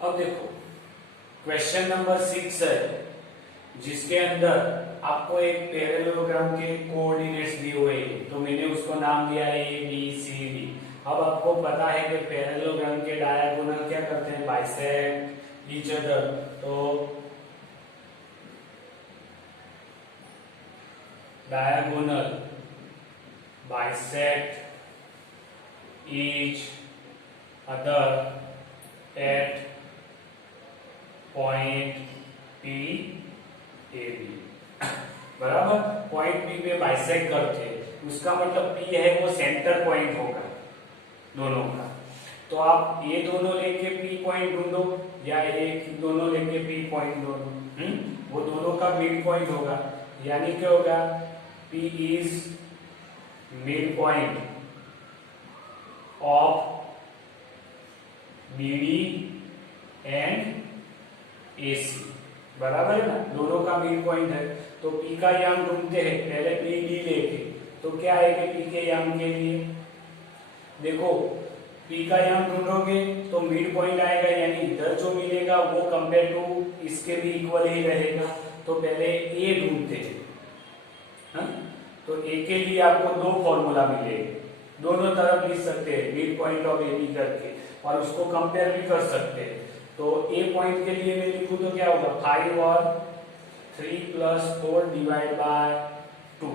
अब देखो question number 6 है जिसके अंदर आपको एक पैरेललोग्राम के कोऑर्डिनेट्स दिए हुए हैं, तो मैंने उसको नाम दिया है ए बी सी डी। अब आपको पता है कि पैरेललोग्राम के डायगोनल क्या करते हैं, बाइसेक्ट ईच अदर। तो diagonal bisect each other at point P A B. बराबर, पॉइंट पी पे बाइसेक्ट करते हैं, उसका मतलब पी है वो सेंटर पॉइंट होगा दोनों का। तो आप ये दोनों लेके पी पॉइंट ढूंढो या ये दोनों लेके पी पॉइंट ढूंढो, वो दोनों का मिड पॉइंट होगा। यानी क्या होगा, P is mid point of B D and A C. बराबर है ना, दोनों का मिड पॉइंट है। तो पी का याम ढूंढते हैं, पहले पी डी लेके। तो क्या आएगा पी के याम के लिए, देखो पी का याम ढूंढोगे तो मिड पॉइंट आएगा, यानी इधर जो मिलेगा वो कंपेयर टू इसके भी इक्वल ही रहेगा। तो पहले ए ढूंढते हैं, तो ए के लिए आपको दो फॉर्मूला मिलेंगे, दोनों तरफ लिख सकते हैं mid point of A B करके, और उसको कंपेयर भी कर सकते हैं। तो ए पॉइंट के लिए मैं लिखूं तो क्या होगा, 5 और 3 + 4 डिवाइड बाय 2,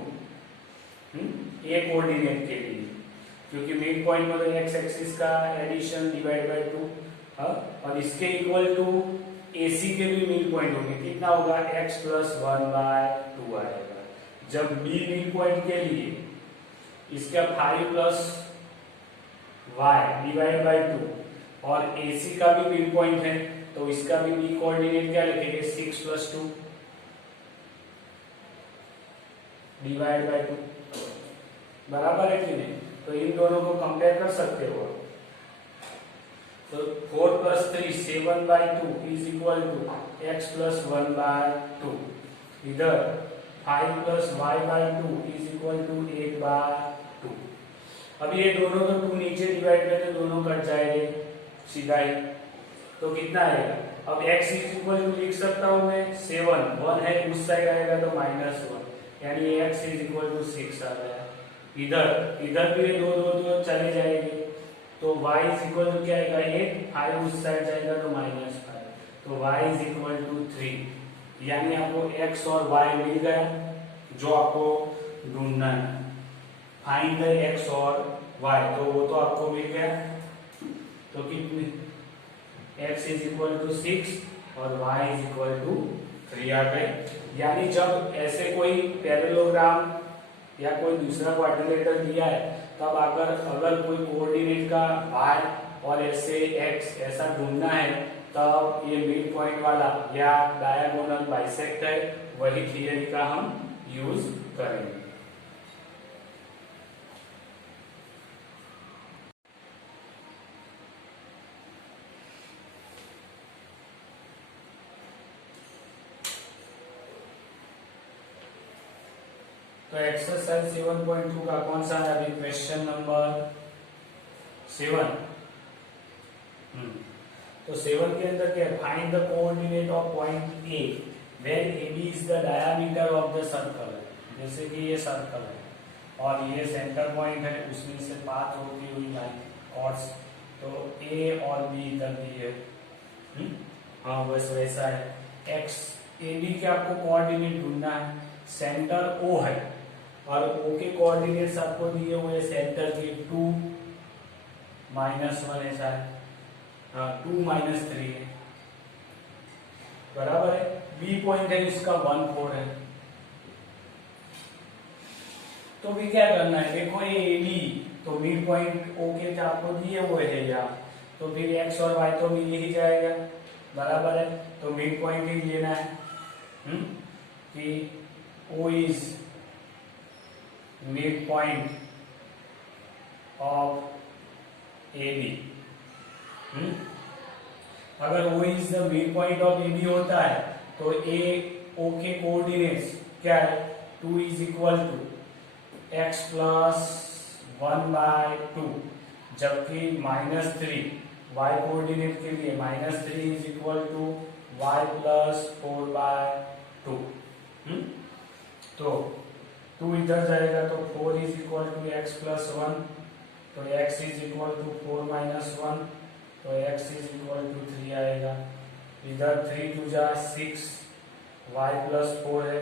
ए कोऑर्डिनेट के लिए, क्योंकि मिड पॉइंट मतलब एक्स एक्सिस का एडिशन डिवाइड बाय 2। और इसके इक्वल टू एसी के भी मिड पॉइंट होंगे, कितना होगा x + 1/2 आएगा। जब बी मिड पॉइंट के लिए इसका 5 + y डिवाइड बाय 2 और AC का भी मिड पॉइंट है, तो इसका भी बी कोऑर्डिनेट क्या लिखेंगे, 6 + 2 डिवाइड बाय 2। बराबर है कि नहीं, तो इन दोनों को कंपेयर कर सकते हो। तो 4 + 3 7/2 इज इक्वल टू x + 1/2। इधर 5 + y/2 इज इक्वल टू 8/2। अब ये दोनों तो 2 नीचे डिवाइड करके दोनों कट जाएंगे सीधा ही, तो कितना आएगा। अब x इज इक्वल टू लिख सकता हूं मैं 7, 1 है उस साइड आएगा तो -1, यानी x इज इक्वल टू 6 आ गया। इधर भी ये दो चले जाएंगे, तो y इज इक्वल टू क्या आएगा 8, 5 उस साइड जाएगा तो -5, तो y इज इक्वल टू 3। यानी आपको x और y मिल गया जो आपको ढूंढना है, फाइंड द x और y, तो वो तो आपको मिल गया। तो कितने, x इज इक्वल टू 6 और y इज इक्वल टू 3 आ गए। यानी जब ऐसे कोई पैरेललोग्राम या कोई दूसरा क्वाड्रिलेटरल दिया है, तब अगर कोई कोऑर्डिनेट का y और ऐसे x ऐसा ढूंढना है, तब ये मिड पॉइंट वाला या डायगोनल बाइसेक्ट है, वही थियरी का हम यूज करेंगे। तो एक्सरसाइज 7.2 का कौन सा है, अभी क्वेश्चन नंबर 7। तो 7 के अंदर क्या है, find the coordinate of point A where A B is the diameter of the circle. जैसे कि ये सर्कल है और ये सेंटर पॉइंट है, उसमें से पाथ होती हुई लाइन कॉर्ड्स, तो ए और बी इधर भी है। हाँ बस वैसा है। एक्स ए बी के आपको कोऑर्डिनेट ढूंढना है, सेंटर ओ है और ओ के कोऑर्डिनेट्स आपको दिए हुए सेंटर के 2 -1 ऐसा है, 2 - 3 है। बराबर है। बी पॉइंट है इसका 1 4 है। तो भी क्या करना है, देखो ये ए बी तो मिड पॉइंट ओ के आपको दिए हुए है यहाँ, तो फिर एक्स और वाई तो मिल ही जाएगा। बराबर है, तो मिड पॉइंट ही लेना है कि O is mid point of A B. अगर O is the mid point of A B होता है तो ए ओ के कोऑर्डिनेट्स क्या है, 2 इज इक्वल टू x + 1/2, जबकि -3 y कोऑर्डिनेट के लिए -3 is equal to y plus 4/2। तो 2 इधर जाएगा तो 4 is equal to x plus 1, तो x is equal to 4 minus 1, तो x इज इक्वल टू 3 आएगा। इधर 3 2 जा 6, y प्लस 4 है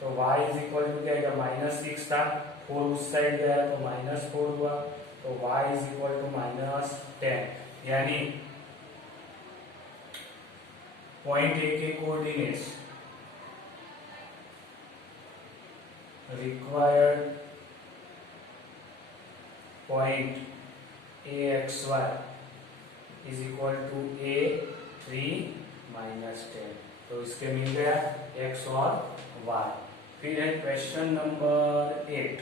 तो y इज इक्वल टू क्या आएगा, -6 था, 4 उस साइड गया तो -4 हुआ, तो y इज इक्वल टू -10। यानी पॉइंट ए के coordinates required point AXY is equal to A3 -10। तो इसके मिल गया x और y। फिर है क्वेश्चन नंबर 8।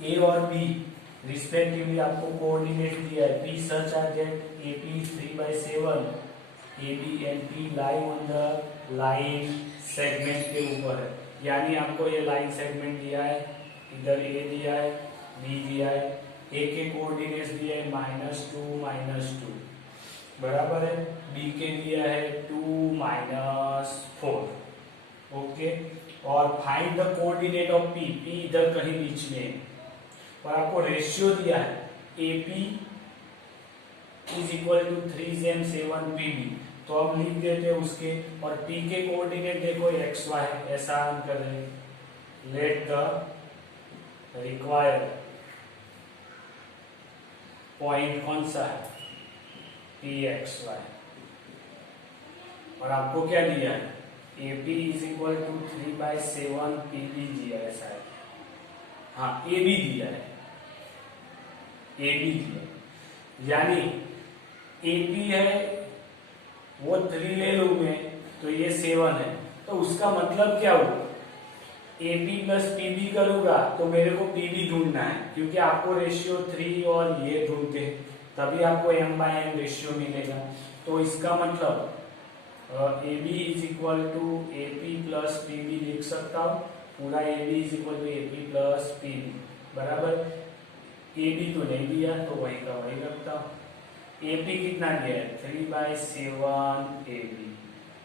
A और B रिस्पेक्टिवली आपको कोऑर्डिनेट दिया है। P such are that AP is 3/7, AB and P lie on the line segment के ऊपर है। यानी आपको ये लाइन सेगमेंट दिया है, इधर A दिया है, B दिया है, A के कोऑर्डिनेट्स दिए है -2 -2 बराबर है, B के दिया है 2 -4। ओके, और find the coordinate of P। P इधर कहीं बीच में है और आपको रेशियो दिया है AP is equal to 3:7 PB। तो हम लिख देते हैं उसके, और P के कोऑर्डिनेट देखो XY है, ऐसा हम कर रहे हैं। लेट द रिक्वायर्ड पॉइंट कौन सा है, PXY। और आपको क्या दिया है, AP is equal to 3/7 PB दिया है शायद, हाँ AB दिया है, AB दिया, यानी AP है वो 3 ले लूं मैं तो ये 7 है, तो उसका मतलब क्या हुआ, AP प्लस PB करूंगा तो मेरे को PB ढूंढना है, क्योंकि आपको रेशियो 3 और ये ढूंढते हैं तभी आपको m/n रेशियो मिलेगा। तो इसका मतलब AB is equal to AP plus PB लिख सकता हूँ, पूरा AB is equal to AP plus PB बराबर। AB तो नहीं दिया तो वही का वही रखता हूँ। AP कितना दिया है, 3/7 AB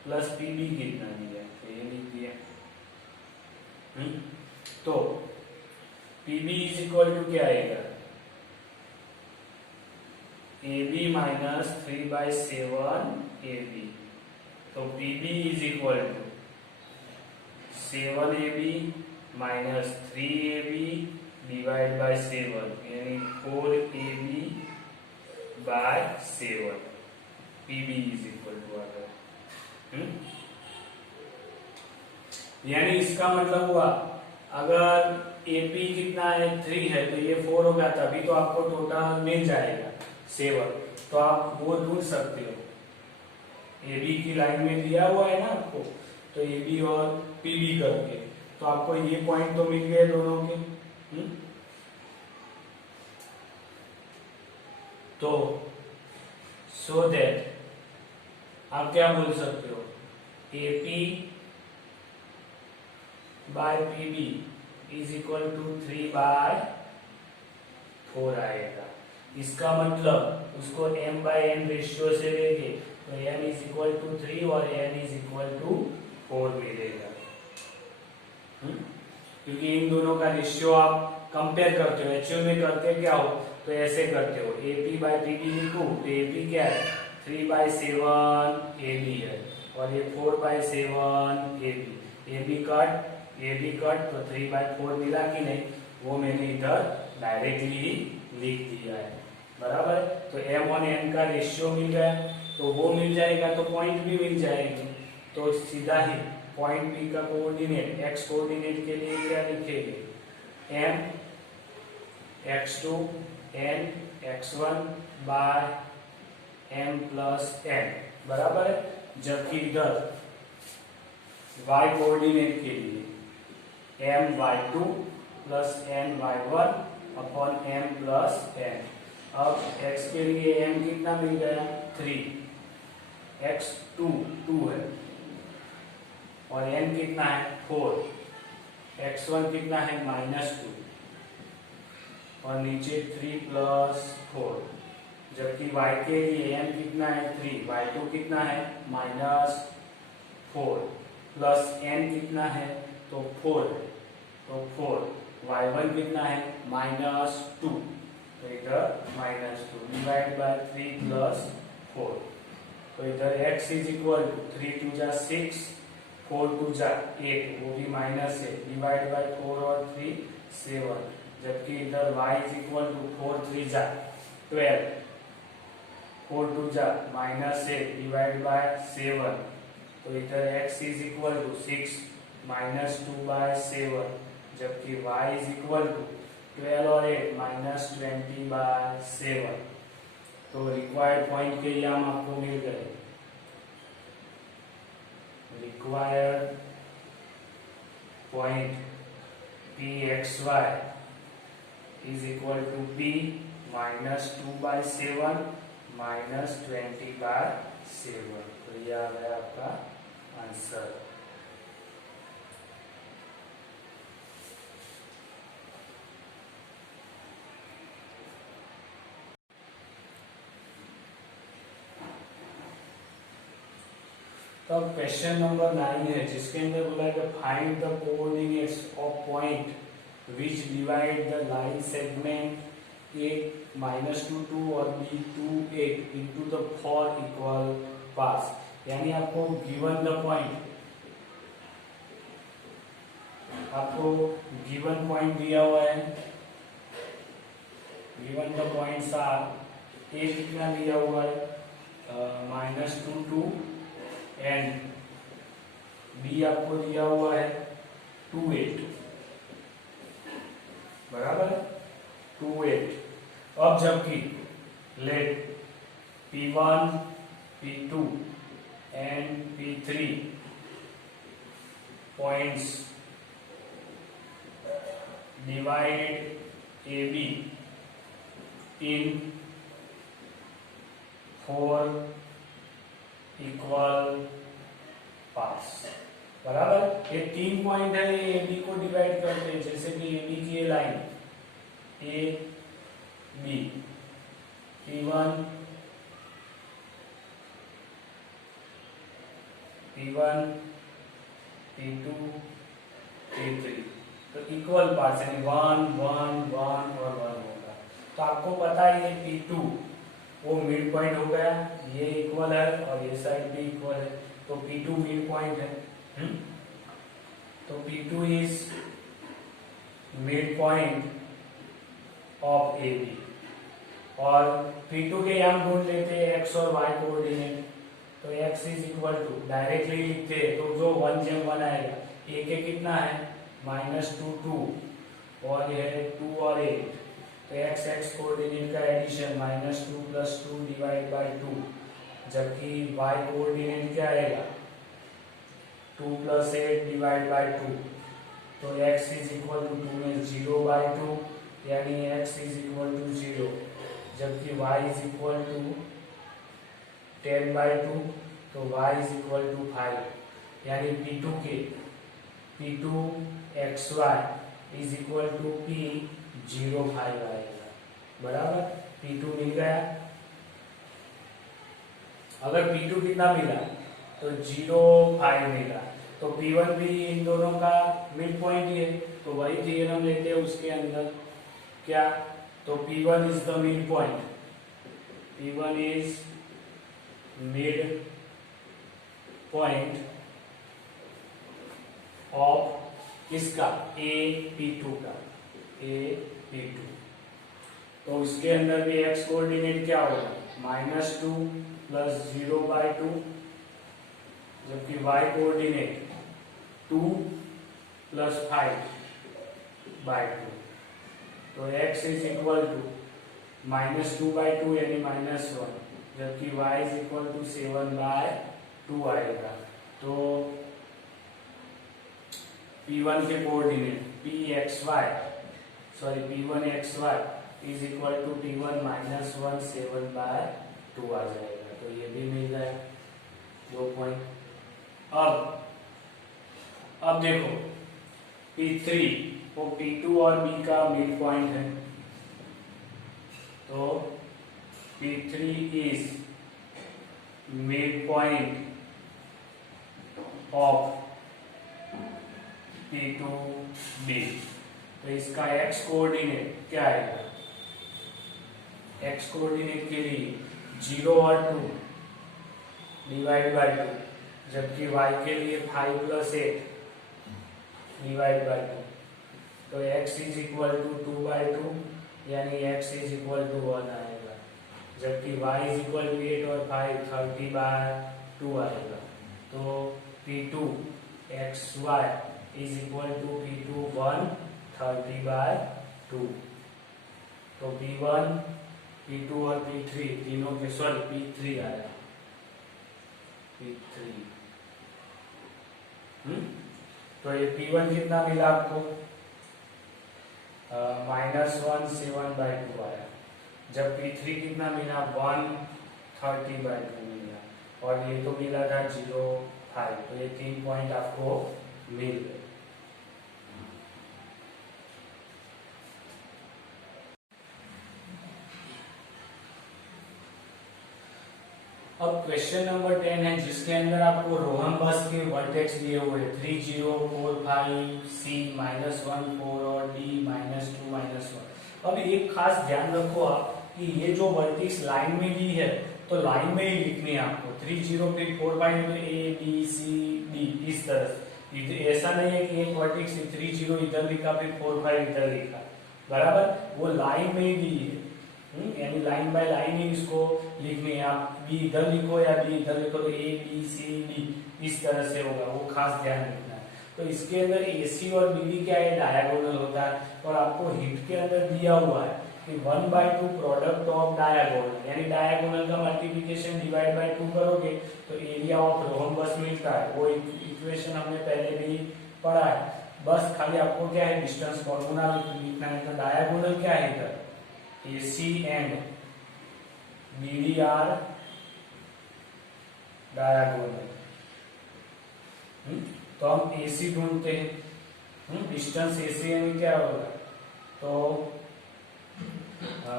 प्लस PB कितना दिया है, तो ये लिख दिया। तो PB इज इक्वल टू क्या आएगा, AB माइनस 3/7 AB। तो PB is equal to 7AB minus 3AB divide by 7, यानी 4AB by 7। PB is equal to आ गया। यानी इसका मतलब हुआ अगर AP कितना है 3 है तो ये 4 होगा, तभी तो आपको टोटल मिल जाएगा 7। तो आप वो ढूंढ सकते हो, AB की लाइन में दिया हुआ है ना आपको, तो AB और PB करके तो आपको ये पॉइंट तो मिल गए दोनों के। तो सो दैट आप क्या बोल सकते हो, AP by PB is equal to 3/4 आएगा। इसका मतलब उसको m/n रेशियो से लेंगे तो m इज इक्वल टू 3 और n इज इक्वल टू 4 मिलेगा। क्योंकि इन दोनों का रेशियो आप कंपेयर करते हो, एक्चुअल में करते क्या हो तो ऐसे करते हो, AP बाय PB लिखूं तो AP क्या है 3/7 AB है और ये 4/7 AB कट तो 3/4 मिला कि नहीं, वो मैंने इधर डायरेक्टली ही लिख दिया है बराबर। तो m और n का रेशियो मिल गया तो वो मिल जाएगा, तो पॉइंट भी मिल जाएगी। तो सीधा ही पॉइंट P का कोऑर्डिनेट x कोऑर्डिनेट के लिए क्या लिखेंगे, m x2 n x1 by m plus n बराबर है। जबकि इधर y कोऑर्डिनेट के लिए m y2 plus n y1 upon m plus n। अब x के लिए m कितना मिल गया 3, x2 2 है और n कितना है 4, x1 कितना है -2 और नीचे 3 प्लस 4 जबकि y के लिए n कितना है 3, y2 कितना है -4 प्लस n कितना है तो 4 है, तो 4 y1 कितना है -2, तो इधर -2 डिवाइड बाय 3 प्लस 4, तो इधर x इज इक्वल टू 3 2 जा 6 4 2 जा 8, वो भी माइनस है, डिवाइड बाय 4 और 3 7, जबकि इधर y इज इक्वल टू 4 3 जा 12 4 2 जा -8 डिवाइड बाय 7, तो इधर x is equal to 6 -2 by 7, जबकि y इज इक्वल टू 12 और 8 -20 बाय 7, तो रिक्वायर्ड पॉइंट के ям आपको मिल गए। Required point pxy is equal to p -2 by 7 -20 by 7, तो यह आ गया आपका आंसर। तो अब क्वेश्चन नंबर 9 है, जिसके अंदर बोला है कि find the coordinates of point which divide the line segment A -2 2 और B 2 8 into the 4 equal parts. यानी आपको गिवन द पॉइंट, आपको गिवन पॉइंट दिया हुआ है, given the points are A कितना दिया हुआ है -2 2 एंड B आपको दिया हुआ है 2 8, बराबर 2 8। अब जबकि let P1 P2 and P3 points divide AB in 4 equal parts, बराबर। ये 3 पॉइंट है, ये AB को डिवाइड करते हैं, जैसे कि AB की ये line A B P1 P2 P3, तो इक्वल पार्ट्स यानी 1 1 1 और 1 होगा। तो आपको पता है ये P2 वो मिड पॉइंट हो गया, ये इक्वल है और ये साइड भी इक्वल है, तो P2 मिड पॉइंट है। तो P2 is mid point of AB, और P2 के हम ढूंढ लेते हैं x और y कोऑर्डिनेट, तो x is equal to directly लिखते हैं तो जो 1 जब 1 आएगा, A के कितना है -2 2 और ये है 2 और 8, तो x x कोऑर्डिनेट का एडिशन -2 + 2 डिवाइड बाय 2, जबकि y कोऑर्डिनेट क्या आएगा 2 + 8 डिवाइड बाय 2, तो x इज इक्वल टू 2 में 0/2 यानी x इज इक्वल टू 0, जबकि y इज इक्वल टू 10/2, तो y इज इक्वल टू 5, यानी P2 के P2xy is equal to P 0 5 आएगा, बराबर। P2 मिल गया। अगर P2 कितना मिला तो 0 5 मिला, तो P1 भी इन दोनों का मिड पॉइंट ही है, तो वही थ्योरम लेते हैं उसके अंदर क्या, तो P1 is the mid point, P1 is mid point of किसका A P2 का, A P2, तो इसके अंदर भी x कोऑर्डिनेट क्या होगा -2 + 0/2, जबकि y कोऑर्डिनेट 2 + 5/2, तो x इज इक्वल टू -2/2 यानी -1, जबकि y इज इक्वल टू 7/2 आएगा। तो P1 के coordinate P1xy is equal to P1 - 1 7/2 आ जाएगा, तो ये भी मिल गया 2 पॉइंट। अब देखो P3 वो P2 और B का मिड पॉइंट है, तो P3 is midpoint of P2B। तो इसका x कोऑर्डिनेट क्या आएगा? x कोऑर्डिनेट के लिए 0 और 2 डिवाइड बाय 2, जबकि y के लिए 5 + 8 डिवाइड बाय 2। तो x इज इक्वल टू 2/2, यानी x इज इक्वल टू 1 आएगा, जबकि y इज इक्वल टू 8 और 5 30/2 आएगा। तो P2 xy is equal to P2 1 30/2। तो P1 P2 और P3 तीनों के P3 आया, P3। तो ये P1 कितना मिला आपको? -1/7/2 आया, जब P3 कितना मिला? 1/30/2 मिला, और ये तो मिला था 0.5। तो ये 3 पॉइंट आपको मिल गए। अब क्वेश्चन नंबर 10 है, जिसके अंदर आपको रोहम्बस के वर्टेक्स दिए हुए 3 0 4 5 C -1 4 और D -2 -1। अब एक खास ध्यान रखो आप कि ये जो वर्टेक्स लाइन में दी है, तो लाइन में ही लिखनी है आपको। 3 0 फिर 4 5 तो A B C D इस तरह से। ऐसा नहीं है कि एक वर्टेक्स 3 0 इधर लिखा फिर 4 5 इधर लिखा, बराबर? वो लाइन में ही दी है, यानी लाइन बाय लाइन ही इसको लिखनी है। आप बी इधर लिखो या बी इधर लिखो, तो ए बी सी डी इस तरह से होगा, वो खास ध्यान रखना है। तो इसके अंदर AC और BD क्या है? डायगोनल होता है। और आपको हिट के अंदर दिया हुआ है कि 1/2 प्रोडक्ट ऑफ डायगोनल, यानी डायगोनल का मल्टीप्लिकेशन डिवाइड बाय 2 करोगे तो एरिया ऑफ रोहम्बस मिलता है। वो इक्वेशन हमने पहले भी पढ़ा है। बस खाली आपको क्या है? डिस्टेंस फॉर्मूला लिखना है। तो डायगोनल क्या है? इधर AC and BD are diagonal. तो हम AC ढूंढते हैं। डिस्टेंस AC यानी क्या होगा? तो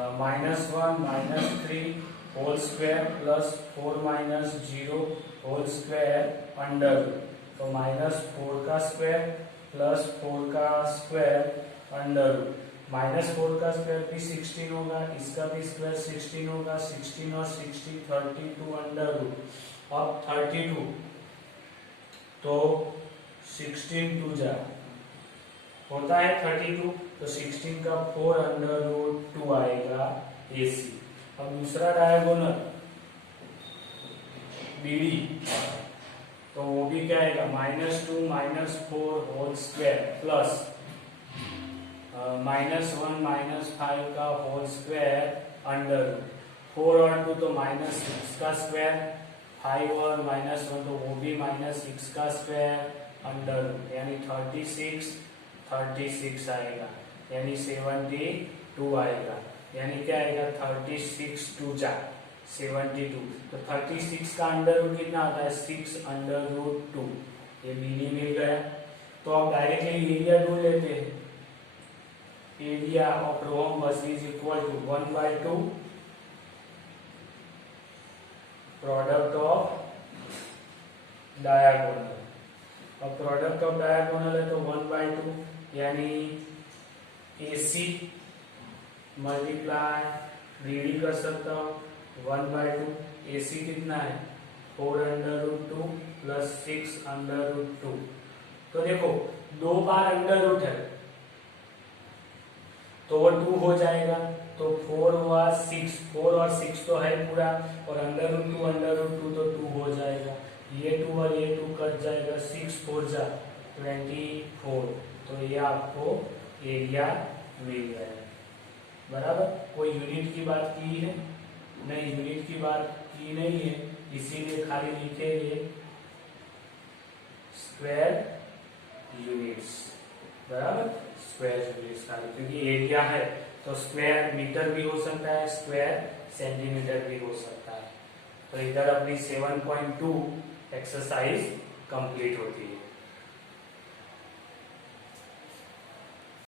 -1 -3 whole square plus 4 - 0 whole square under. तो -4 का स्क्वायर प्लस 4 का स्क्वायर अंडर। -4 का स्क्वायर भी 16 होगा, इसका भी स्क्वायर 16 होगा। 16 और 60 32 अंडर रूट। अब 32 तो 16 2 जा होता है 32, तो 16 का 4 अंडर रूट 2 आएगा AC। अब दूसरा डायगोनल BD, तो वो भी क्या आएगा? -2 -4 होल स्क्वायर प्लस -1 -5 का होल स्क्वायर अंडर। 4 और 2 तो -6 का स्क्वायर, 5 और -1 तो वो भी -6 का स्क्वायर अंडर, यानी 36 आएगा, यानी 72 आएगा। यानी क्या आएगा? 36 2 जा 72। तो 36 का अंडर रूट कितना आता है? 6 अंडर रूट 2। ये BD मिल गया। तो आप डायरेक्टली एरिया ढूंढ लेते हैं। Area of rhombus is equal to 1/2 product of diagonal. अब प्रोडक्ट ऑफ डायगोनल है तो 1/2, यानी AC मल्टीप्लाई BD कर सकता हूँ 1/2। AC कितना है? 4 under root 2 plus 6 under root 2। तो देखो 2 बार अंडर रूट है तो वो 2 हो जाएगा। तो 4 हुआ 6, 4 और 6 तो है पूरा, और अंडर रूट 2 तो 2 हो जाएगा। ये 2 और ये 2 कट जाएगा, 6 4 जा 24। तो ये आपको एरिया मिल गया है, बराबर। कोई यूनिट की बात की है नहीं, यूनिट की बात की नहीं है, इसीलिए खाली लिखेंगे स्क्वायर यूनिट्स, बराबर। स्क्वायर यूनिट्स खाली, क्योंकि एरिया है तो स्क्वायर मीटर भी हो सकता है, स्क्वायर सेंटीमीटर भी हो सकता है। तो इधर अपनी 7.2 एक्सरसाइज कंप्लीट होती है।